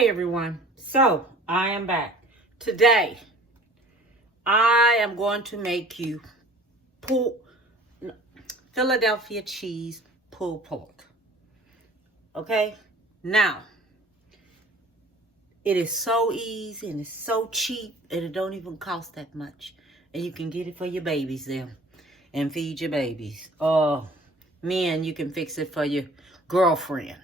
Hey everyone, so I am back. Today, I am going to make you Philadelphia cheese pulled pork. Okay, now, it is so easy and it's so cheap and it don't even cost that much. And you can get it for your babies then and feed your babies. Men, you can fix it for your girlfriend.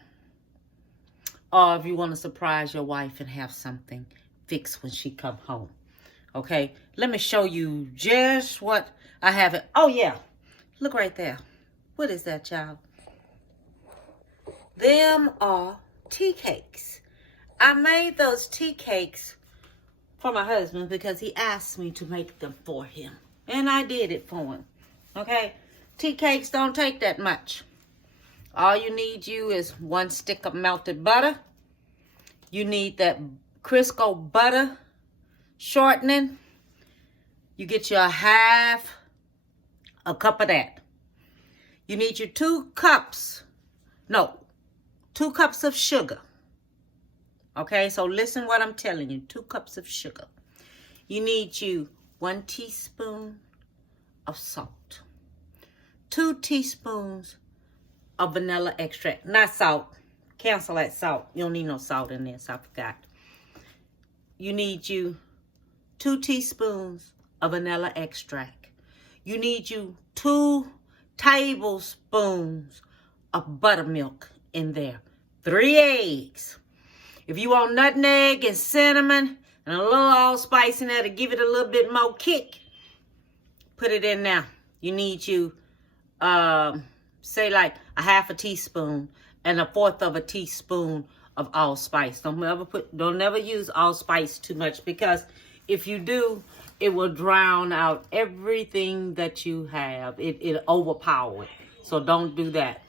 Or if you want to surprise your wife and have something fixed when she come home. Okay, let me show you just what I have it. Oh yeah, look right there. What is that, child? Them are tea cakes. I made those tea cakes for my husband because he asked me to make them for him. And I did it for him. Okay, tea cakes don't take that much. All you need is 1 stick of melted butter. You need that Crisco butter shortening. You get your half a cup of that. You need your 2 cups of sugar. Okay, so listen what I'm telling you. 2 cups of sugar. You need 1 teaspoon of salt. 2 teaspoons of vanilla extract. Not salt. Cancel that salt. You don't need no salt in this. I forgot. You need 2 teaspoons of vanilla extract. You need 2 tablespoons of buttermilk in there. 3 eggs. If you want nutmeg and cinnamon and a little allspice in there to give it a little bit more kick, put it in there. You need say like a half a teaspoon and 1/4 of a teaspoon of allspice. Don't never use allspice too much, because if you do, it will drown out everything that you have. It'll overpower it. So don't do that.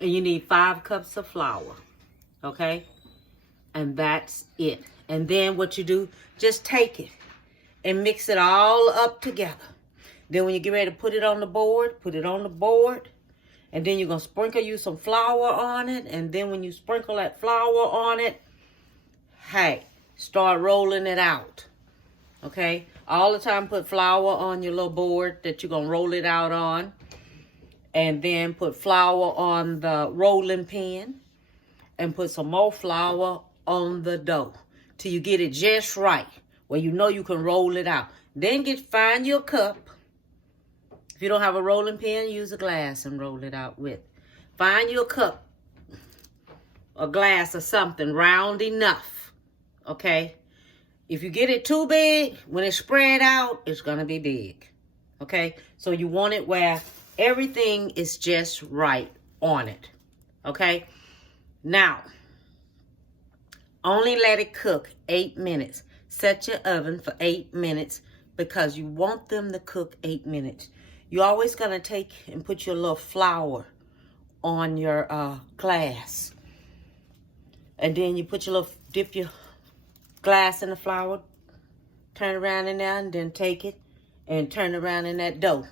And you need 5 cups of flour. Okay? And that's it. And then what you do, just take it and mix it all up together. Then when you get ready to put it on the board, put it on the board. And then you're going to sprinkle you some flour on it. And then when you sprinkle that flour on it, hey, start rolling it out. Okay? All the time put flour on your little board that you're going to roll it out on. And then put flour on the rolling pin. And put some more flour on the dough till you get it just right, where you know you can roll it out. Then find your cup. If you don't have a rolling pin, use a glass and roll it out with. Find your cup, a glass or something round enough, okay? If you get it too big, when it's spread out, it's gonna be big, okay? So you want it where everything is just right on it, okay? Now, only let it cook 8 minutes. Set your oven for 8 minutes because you want them to cook 8 minutes. You're always going to take and put your little flour on your glass. And then you dip your glass in the flour, turn it around in there, and then take it and turn it around in that dough.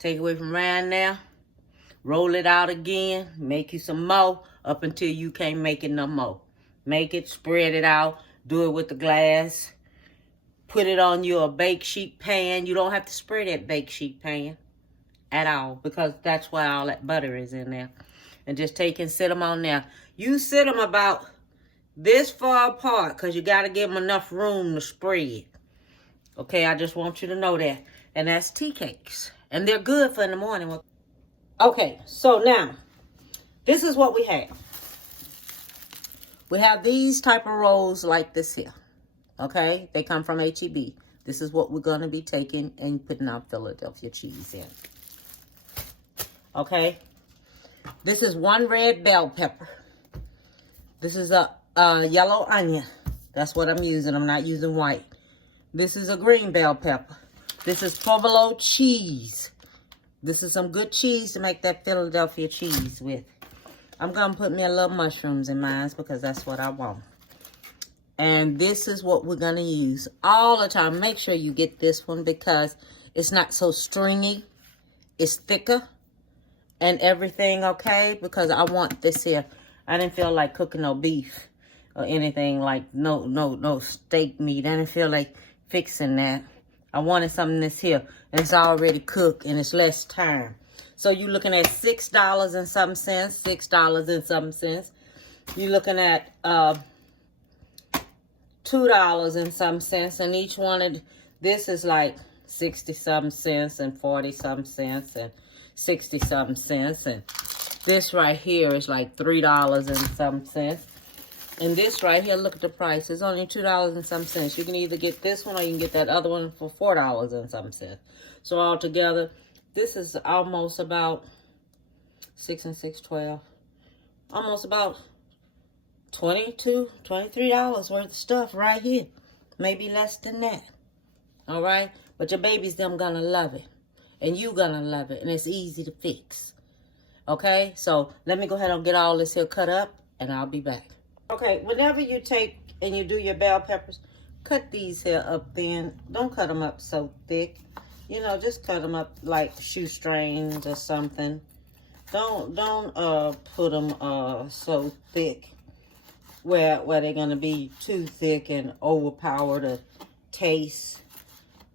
Take it away from around there. Roll it out again. Make you some more up until you can't make it no more. Make it, spread it out. Do it with the glass. Put it on your bake sheet pan. You don't have to spread that bake sheet pan at all, because that's why all that butter is in there. And just take and sit them on there. You sit them about this far apart because you got to give them enough room to spread. Okay, I just want you to know that. And that's tea cakes. And they're good for in the morning. Okay, so now, this is what we have. We have these type of rolls like this here. Okay, they come from H-E-B. This is what we're going to be taking and putting our Philadelphia cheese in. Okay, this is 1 red bell pepper. This is a yellow onion. That's what I'm using. I'm not using white. This is a green bell pepper. This is provolone cheese. This is some good cheese to make that Philadelphia cheese with. I'm going to put me a little mushrooms in mine because that's what I want. And this is what we're going to use all the time. Make sure you get this one because it's not so stringy. It's thicker and everything, okay? Because I want this here. I didn't feel like cooking no beef. or anything like no steak meat. I didn't feel like fixing that. I wanted something that's here and it's already cooked and it's less time. So you're looking at $6 and some cents, $6 and some cents. You're looking at $2 and some cents, and each one of this is like 60 some cents and 40 some cents and 60 some cents, and this right here is like $3 and some cents. And this right here, look at the price. It's only $2 and some cents. You can either get this one or you can get that other one for $4 and some cents. So altogether, this is almost about 6 and 6, 12. Almost about $22, $23 worth of stuff right here. Maybe less than that. All right? But your baby's them gonna love it. And you gonna love it. And it's easy to fix. Okay? So let me go ahead and get all this here cut up and I'll be back. Okay, whenever you take and you do your bell peppers, cut these here up thin. Don't cut them up so thick. You know, just cut them up like shoestrings or something. Don't put them so thick where they're gonna be too thick and overpower the taste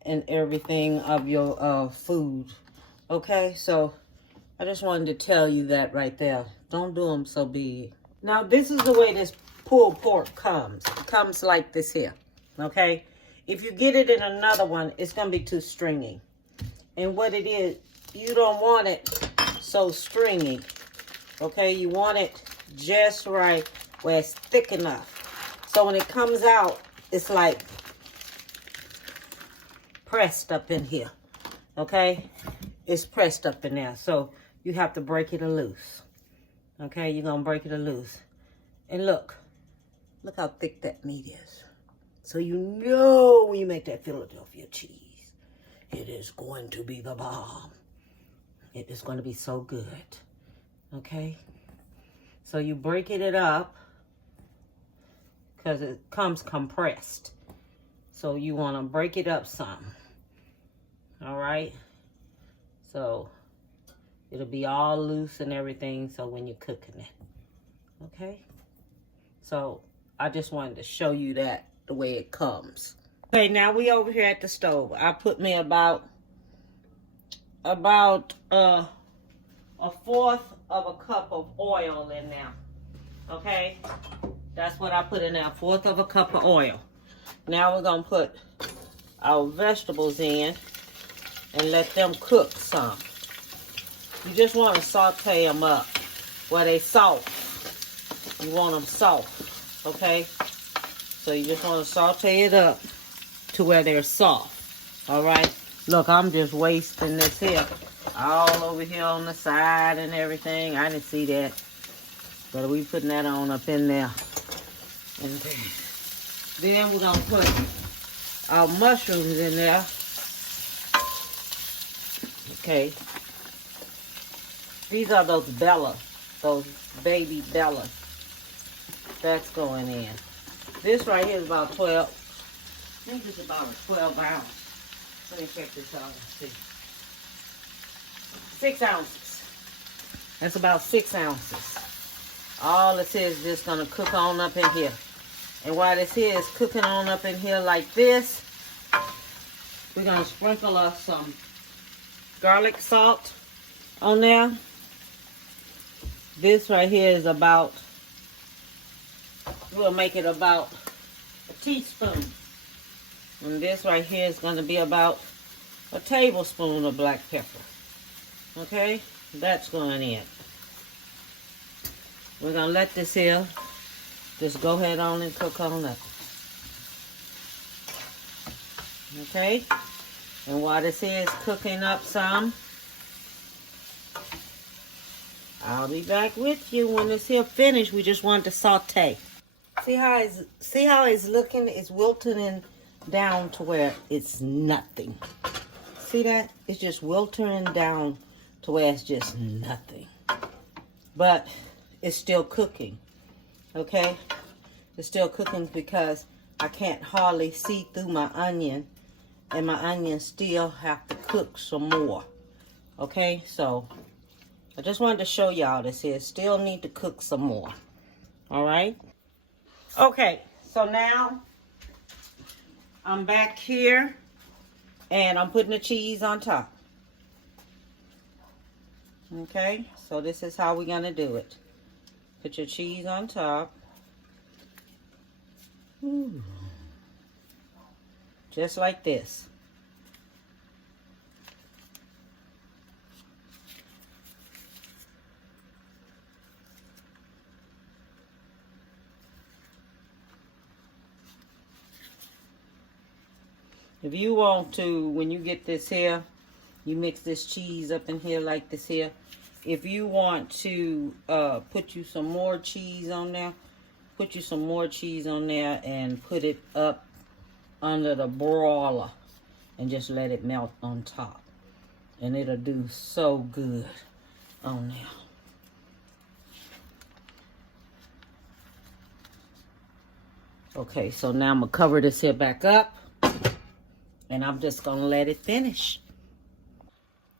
and everything of your food. Okay, so I just wanted to tell you that right there. Don't do them so big. Now this is the way this pulled pork comes. It comes like this here. Okay, if you get it in another one, it's gonna be too stringy. And what it is, you don't want it so stringy. Okay, you want it just right where it's thick enough. So when it comes out, it's like pressed up in here. Okay, it's pressed up in there. So you have to break it loose. Okay, you're gonna break it loose. And look how thick that meat is. So you know when you make that Philadelphia cheese, it is going to be the bomb. It is going to be so good. Okay? So you breaking it up because it comes compressed. So you want to break it up some. All right? So it'll be all loose and everything so when you're cooking it. Okay? So I just wanted to show you that the way it comes. Okay, now we over here at the stove. I put me about a fourth of a cup of oil in there. Okay? That's what I put in there, a fourth of a cup of oil. Now we're going to put our vegetables in and let them cook some. You just want to saute them up where they soft. You want them soft, okay? So you just want to saute it up to where they're soft, all right? Look, I'm just wasting this here all over here on the side and everything. I didn't see that, but we putting that on up in there. And then we're going to put our mushrooms in there, okay? These are those Bella, those baby Bellas. That's going in. This right here is about 12. I think it's about a 12 ounce. Let me check this out and see. 6 ounces. That's about 6 ounces. All this is just going to cook on up in here. And while this here is cooking on up in here like this, we're going to sprinkle us some garlic salt on there. This right here is about, we'll make it about a teaspoon. And this right here is going to be about a tablespoon of black pepper. Okay? That's going in. We're going to let this here just go ahead on and cook on up. Okay? And while this here is cooking up some, I'll be back with you when this here finished. We just want to saute. See how it's looking? It's wilting down to where it's nothing. See that? It's just wilting down to where it's just nothing. But it's still cooking. Okay? It's still cooking because I can't hardly see through my onion. And my onions still have to cook some more. Okay? So I just wanted to show y'all this here. Still need to cook some more. Alright? Okay, so now I'm back here and I'm putting the cheese on top. Okay, so this is how we're gonna do it. Put your cheese on top. Ooh. Just like this. If you want to, when you get this here, you mix this cheese up in here like this here. If you want to put you some more cheese on there, put you some more cheese on there and put it up under the broiler and just let it melt on top. And it'll do so good on there. Okay, so now I'm going to cover this here back up. And I'm just going to let it finish.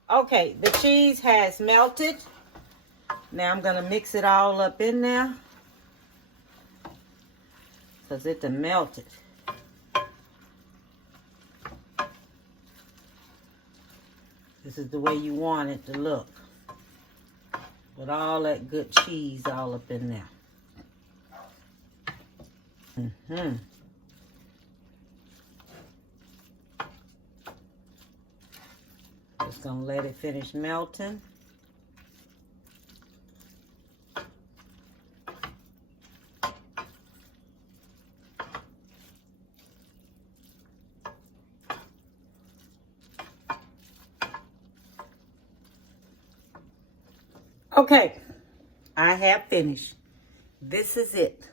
Okay, the cheese has melted. Now I'm going to mix it all up in there. Because it done melted. This is the way you want it to look. With all that good cheese all up in there. Just gonna let it finish melting. Okay, I have finished. This is it.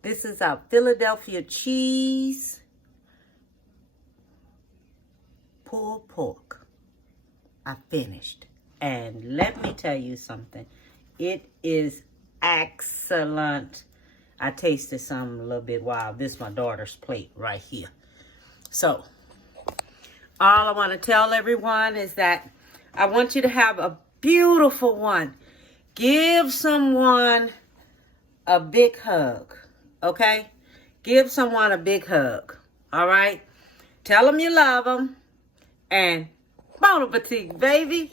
This is our Philadelphia cheese pulled pork. I finished. And let me tell you something. It is excellent. I tasted some a little bit while. This is my daughter's plate right here. So, all I want to tell everyone is that I want you to have a beautiful one. Give someone a big hug, okay? Give someone a big hug, all right? Tell them you love them, and bon appetit, baby.